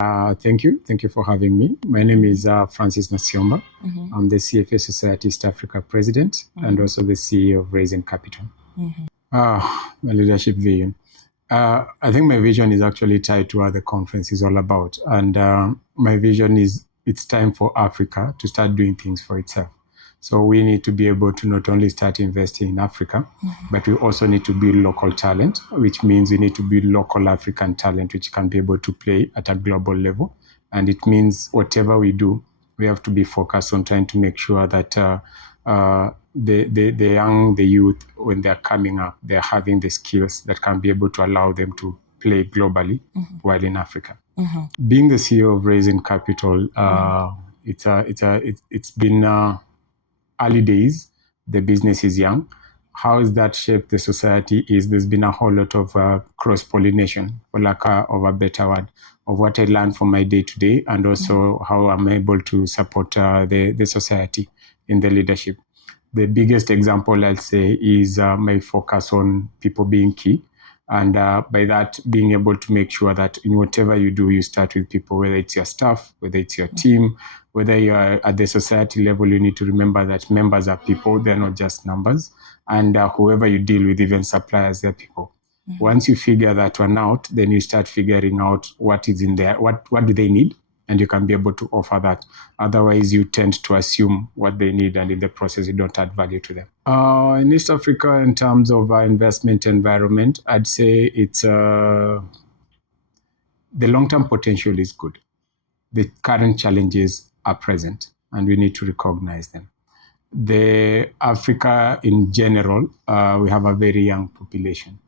Thank you. Thank you for having me. My name is Francis Nasyomba. I'm the CFA Society East Africa president and also the CEO of Raising Capital. My leadership vision. I think my vision is actually tied to what the conference is all about. And my vision is it's time for Africa to start doing things for itself. So we need to be able to not only start investing in Africa, but we also need to build local talent, which means we need to build local African talent, which can be able to play at a global level. And it means whatever we do, we have to be focused on trying to make sure that the youth, when they're coming up, they're having the skills that can be able to allow them to play globally while in Africa. Being the CEO of Raising Capital, it's been early days. The business is young. How has that shaped the society is there's been a whole lot of cross-pollination, for lack of a better word, of what I learned from my day-to-day and also how I'm able to support the society in the leadership. The biggest example I'll say is my focus on people being key. And by that, being able to make sure that in whatever you do, you start with people, whether it's your staff, whether it's your team, whether you are at the society level, you need to remember that members are people, they're not just numbers. And whoever you deal with, even suppliers, they're people. Once you figure that one out, then you start figuring out what is in there, what do they need, and you can be able to offer that. Otherwise, you tend to assume what they need, and in the process, you don't add value to them. In East Africa, in terms of investment environment, I'd say it's the long-term potential is good. The current challenges are present, and we need to recognize them. The Africa in general, we have a very young population.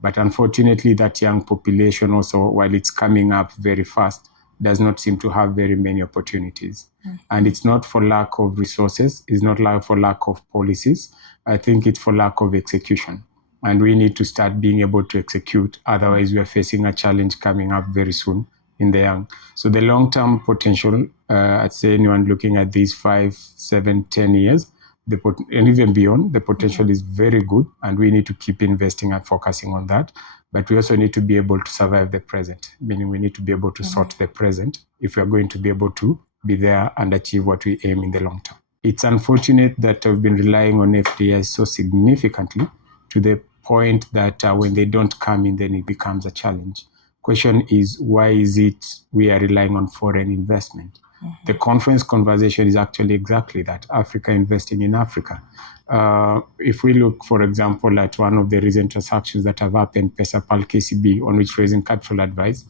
But unfortunately, that young population also, while it's coming up very fast, does not seem to have very many opportunities. And it's not for lack of resources, it's not for lack of policies. I think it's for lack of execution. And we need to start being able to execute. Otherwise, we are facing a challenge coming up very soon in the young. So the long-term potential, I'd say anyone looking at these 5, 7, 10 years, and even beyond, the potential is very good. And we need to keep investing and focusing on that. But we also need to be able to survive the present, meaning we need to be able to sort the present if we are going to be able to be there and achieve what we aim in the long term. It's unfortunate that we've been relying on FDIs so significantly to the point that when they don't come in, then it becomes a challenge. Question is, why is it we are relying on foreign investment? The conference conversation is actually exactly that, Africa investing in Africa. If we look, for example, at one of the recent transactions that have happened, PesaPal KCB, on which Raising Capital advised,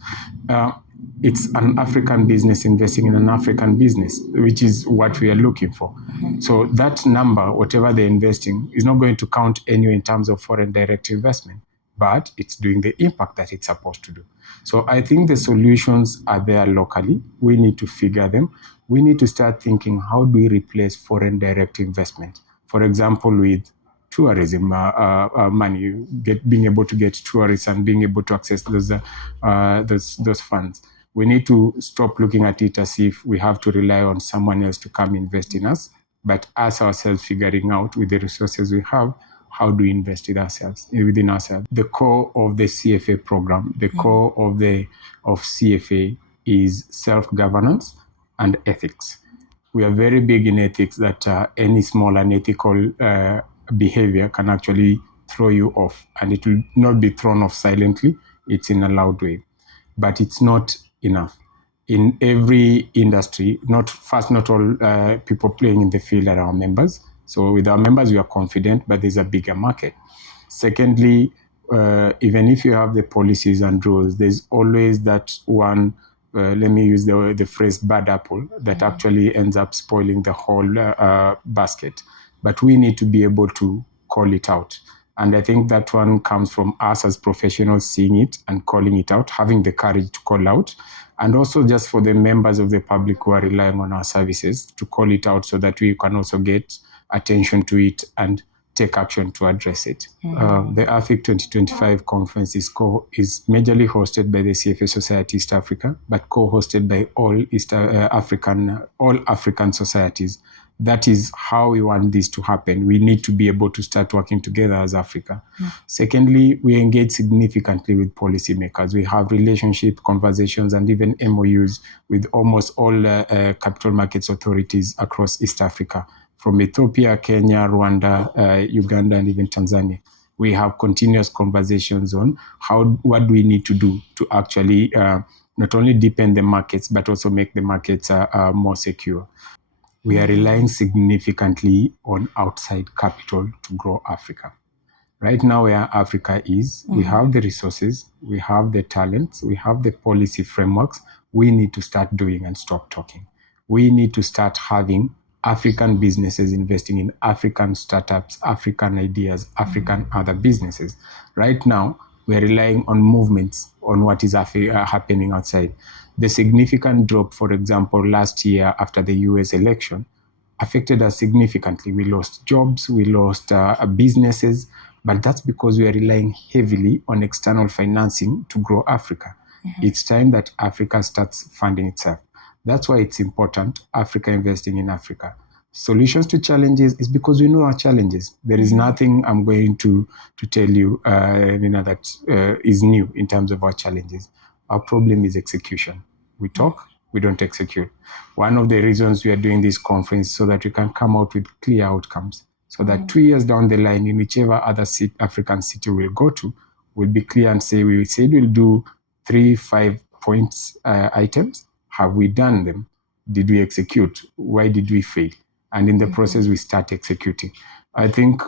it's an African business investing in an African business, which is what we are looking for. So that number, whatever they're investing, is not going to count anywhere in terms of foreign direct investment, but it's doing the impact that it's supposed to do. So I think the solutions are there locally. We need to figure them. We need to start thinking, how do we replace foreign direct investment? For example, with tourism money, being able to get tourists and being able to access those funds. We need to stop looking at it as if we have to rely on someone else to come invest in us, but us ourselves figuring out with the resources we have, how do we invest within ourselves? The core of the CFA program, the core of CFA is self-governance and ethics. We are very big in ethics that any small unethical behavior can actually throw you off, and it will not be thrown off silently, it's in a loud way. But it's not enough. In every industry, not all people playing in the field are our members. So with our members, we are confident, but there's a bigger market. Secondly, even if you have the policies and rules, there's always that one, let me use the phrase bad apple, that actually ends up spoiling the whole basket. But we need to be able to call it out. And I think that one comes from us as professionals seeing it and calling it out, having the courage to call out. And also just for the members of the public who are relying on our services to call it out so that we can also get attention to it and take action to address it. The AFIC 2025 conference is majorly hosted by the CFA Society East Africa, but co-hosted by all African societies. that is how we want this to happen. We need to be able to start working together as Africa. Secondly, we engage significantly with policymakers. We have relationship conversations and even MOUs with almost all capital markets authorities across East Africa, from Ethiopia, Kenya, Rwanda, Uganda, and even Tanzania. We have continuous conversations on what do we need to do to actually not only deepen the markets, but also make the markets more secure. We are relying significantly on outside capital to grow Africa. Right now, where Africa is, we have the resources, we have the talents, we have the policy frameworks. We need to start doing and stop talking. We need to start having African businesses investing in African startups, African ideas, African other businesses. Right now, we're relying on movements on what is happening outside. The significant drop, for example, last year after the US election, affected us significantly. We lost jobs, we lost businesses, but that's because we are relying heavily on external financing to grow Africa. It's time that Africa starts funding itself. That's why it's important, Africa investing in Africa. Solutions to challenges is because we know our challenges. There is nothing I'm going to tell you, that is new in terms of our challenges. Our problem is execution. We talk, we don't execute. One of the reasons we are doing this conference so that we can come out with clear outcomes, so that 2 years down the line, in whichever other African city we'll go to, we'll be clear and say, we said we'll do 3-5 points items. Have we done them? Did we execute? Why did we fail? And in the process, we start executing. I think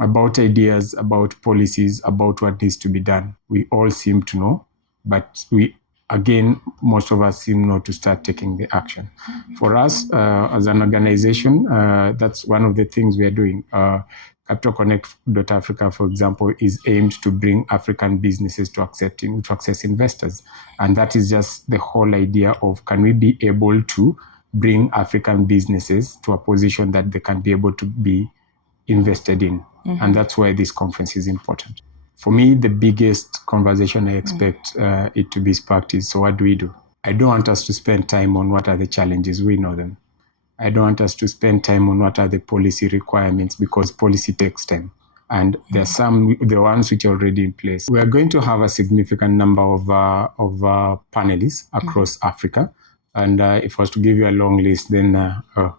about ideas, about policies, about what needs to be done, we all seem to know, but most of us seem not to start taking the action. For us, as an organization, that's one of the things we are doing. Capital Connect.Africa, for example, is aimed to bring African businesses to access investors. And that is just the whole idea of, can we be able to bring African businesses to a position that they can be able to be invested in. And that's why this conference is important. For me, the biggest conversation I expect it to be sparked is, so what do we do? I don't want us to spend time on what are the challenges. We know them. I don't want us to spend time on what are the policy requirements, because policy takes time. And there are the ones which are already in place. We are going to have a significant number of panelists across Africa. And if I was to give you a long list, then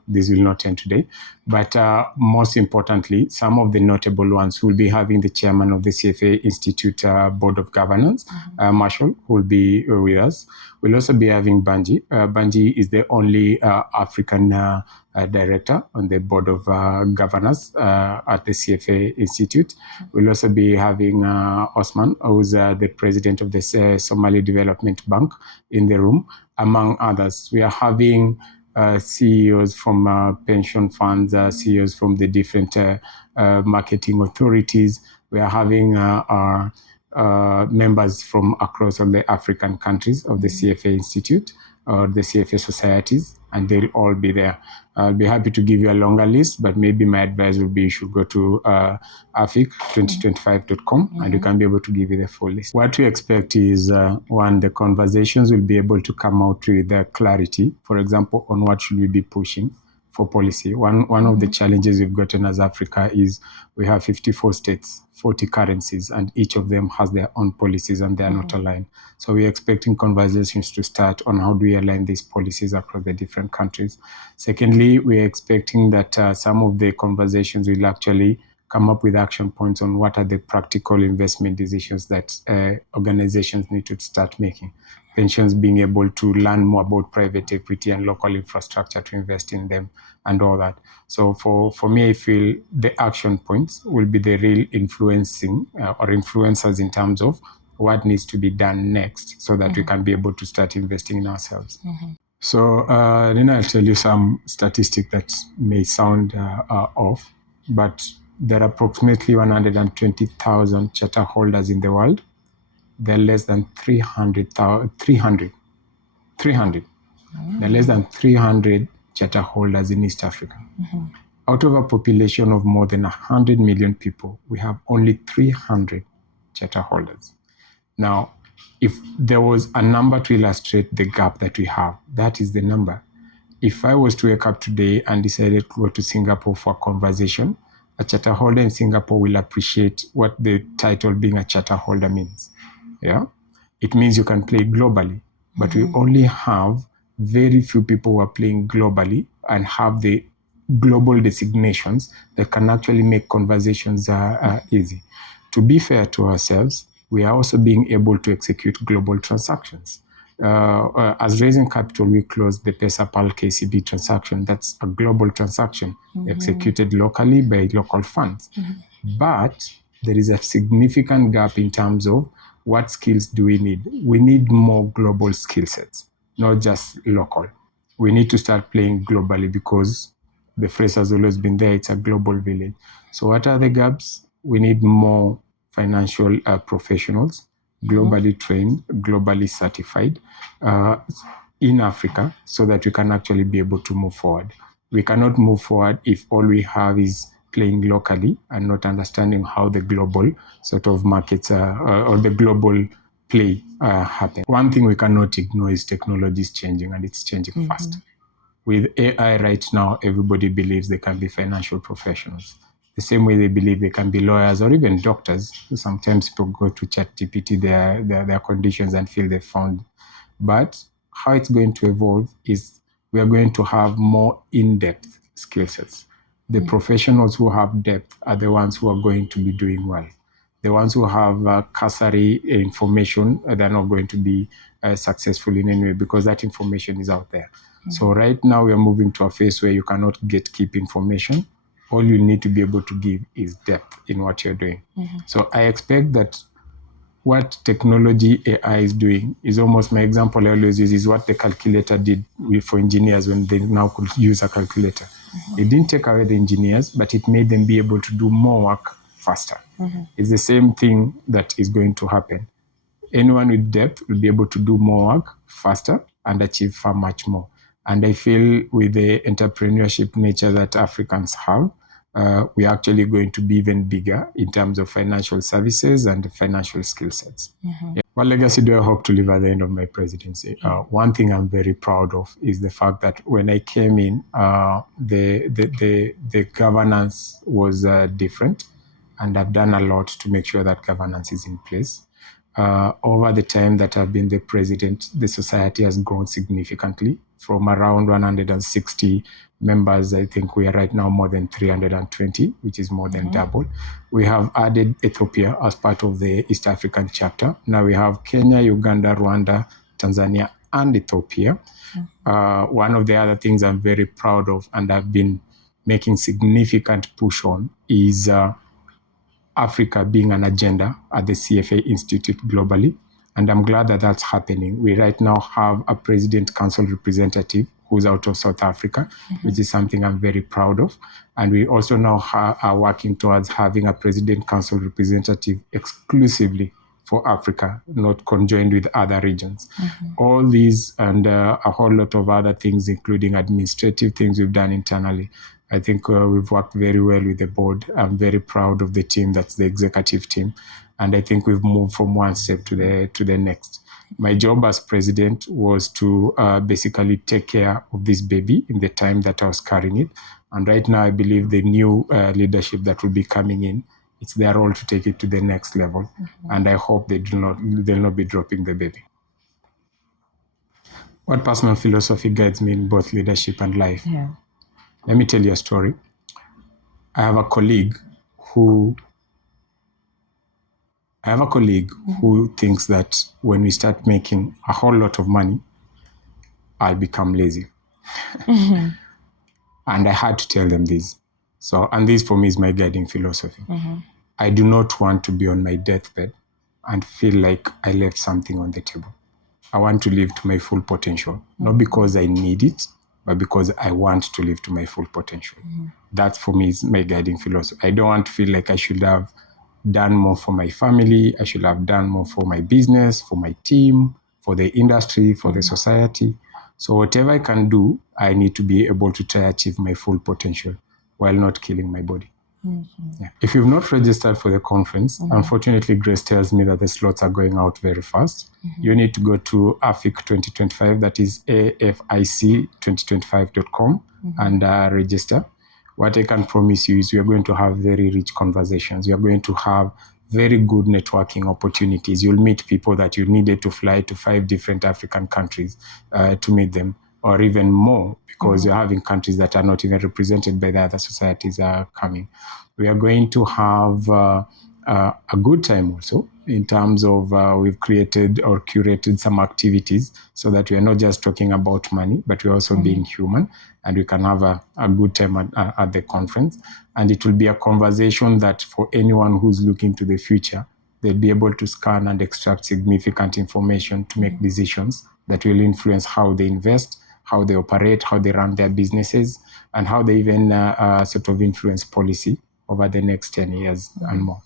this will not end today. But most importantly, some of the notable ones will be having the chairman of the CFA Institute Board of Governance, Marshall, who will be with us. We'll also be having Banji. Banji is the only African director on the Board of Governors at the CFA Institute. We'll also be having Osman, who's the president of the Somali Development Bank, in the room, among others. We are having CEOs from pension funds, CEOs from the different marketing authorities. We are having our members from across all the African countries of the CFA Institute or the CFA societies, and they'll all be there. I'll be happy to give you a longer list, but maybe my advice would be you should go to afic2025.com and you can be able to give you the full list. What we expect is, one, the conversations will be able to come out with clarity, for example, on what should we be pushing for policy. One of the challenges we've gotten as Africa is we have 54 states, 40 currencies, and each of them has their own policies and they're not aligned. So we're expecting conversations to start on how do we align these policies across the different countries. Secondly, we're expecting that some of the conversations will actually come up with action points on what are the practical investment decisions that organizations need to start making. Pensions being able to learn more about private equity and local infrastructure to invest in them and all that. So for me, I feel the action points will be the real influencing or influencers in terms of what needs to be done next so that we can be able to start investing in ourselves. So then I'll tell you some statistic that may sound off, but there are approximately 120,000 charter holders in the world. There are less than 300. There are less than 300 charter holders in East Africa. Out of a population of more than 100 million people, we have only 300 charter holders. Now, if there was a number to illustrate the gap that we have, that is the number. If I was to wake up today and decided to go to Singapore for a conversation, a charter holder in Singapore will appreciate what the title being a charter holder means. Yeah, it means you can play globally, but we only have very few people who are playing globally and have the global designations that can actually make conversations easy. To be fair to ourselves, we are also being able to execute global transactions. As raising capital, we closed the PesaPal KCB transaction. That's a global transaction executed locally by local funds. But there is a significant gap in terms of what skills do we need. We need more global skill sets, not just local. We need to start playing globally because the phrase has always been there, it's a global village. So what are the gaps? We need more financial professionals, globally trained, globally certified in Africa so that we can actually be able to move forward. We cannot move forward if all we have is playing locally and not understanding how the global sort of markets or the global play happen. One thing we cannot ignore is technology is changing, and it's changing fast. With AI right now, everybody believes they can be financial professionals. The same way they believe they can be lawyers or even doctors. Sometimes people go to ChatGPT their conditions and feel they found. But how it's going to evolve is we are going to have more in-depth skill sets. The professionals who have depth are the ones who are going to be doing well. The ones who have cursory information, they're not going to be successful in any way because that information is out there. So right now we are moving to a phase where you cannot keep information. All you need to be able to give is depth in what you're doing. So I expect that what technology AI is doing is almost my example I always use is what the calculator did for engineers when they now could use a calculator. It didn't take away the engineers, but it made them be able to do more work faster. It's the same thing that is going to happen. Anyone with depth will be able to do more work faster and achieve far much more. And I feel with the entrepreneurship nature that Africans have, we're actually going to be even bigger in terms of financial services and financial skill sets. Yeah. What legacy do I hope to leave at the end of my presidency? One thing I'm very proud of is the fact that when I came in, the governance was different, and I've done a lot to make sure that governance is in place. Over the time that I've been the president, the society has grown significantly from around 160 members. I think we are right now more than 320, which is more than double. We have added Ethiopia as part of the East African chapter. Now we have Kenya, Uganda, Rwanda, Tanzania, and Ethiopia. One of the other things I'm very proud of and I've been making significant push on is Africa being an agenda at the CFA Institute globally. And I'm glad that that's happening. We right now have a President Council representative who's out of South Africa, which is something I'm very proud of. And we also now are working towards having a President Council representative exclusively for Africa, not conjoined with other regions. All these and a whole lot of other things, including administrative things we've done internally. I think we've worked very well with the board. I'm very proud of the team, that's the executive team. And I think we've moved from one step to the next. My job as president was to basically take care of this baby in the time that I was carrying it. And right now, I believe the new leadership that will be coming in, it's their role to take it to the next level. And I hope they'll not be dropping the baby. What personal philosophy guides me in both leadership and life? Let me tell you a story. I have a colleague who thinks that when we start making a whole lot of money, I'll become lazy. And I had to tell them this. And this for me is my guiding philosophy. I do not want to be on my deathbed and feel like I left something on the table. I want to live to my full potential, not because I need it, but because I want to live to my full potential. That for me is my guiding philosophy. I don't want to feel like I should have done more for my family. I should have done more for my business, for my team, for the industry, for the society. So whatever I can do, I need to be able to try to achieve my full potential while not killing my body. Yeah. If you've not registered for the conference, unfortunately, Grace tells me that the slots are going out very fast. You need to go to AFIC 2025, that is AFIC2025.com, and register. What I can promise you is we are going to have very rich conversations. We are going to have very good networking opportunities. You'll meet people that you needed to fly to 5 different African countries to meet them, or even more, because you're having countries that are not even represented by the other societies are coming. We are going to have a good time also, in terms of we've created or curated some activities so that we are not just talking about money, but we're also being human, and we can have a good time at the conference. And it will be a conversation that for anyone who's looking to the future, they'll be able to scan and extract significant information to make decisions that will influence how they invest, how they operate, how they run their businesses, and how they even sort of influence policy over the next 10 years and more.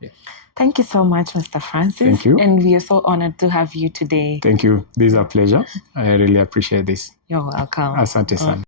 Yeah. Thank you so much, Mr. Francis. Thank you. And we are so honored to have you today. Thank you. This is a pleasure. I really appreciate this. You're welcome. Asante sana.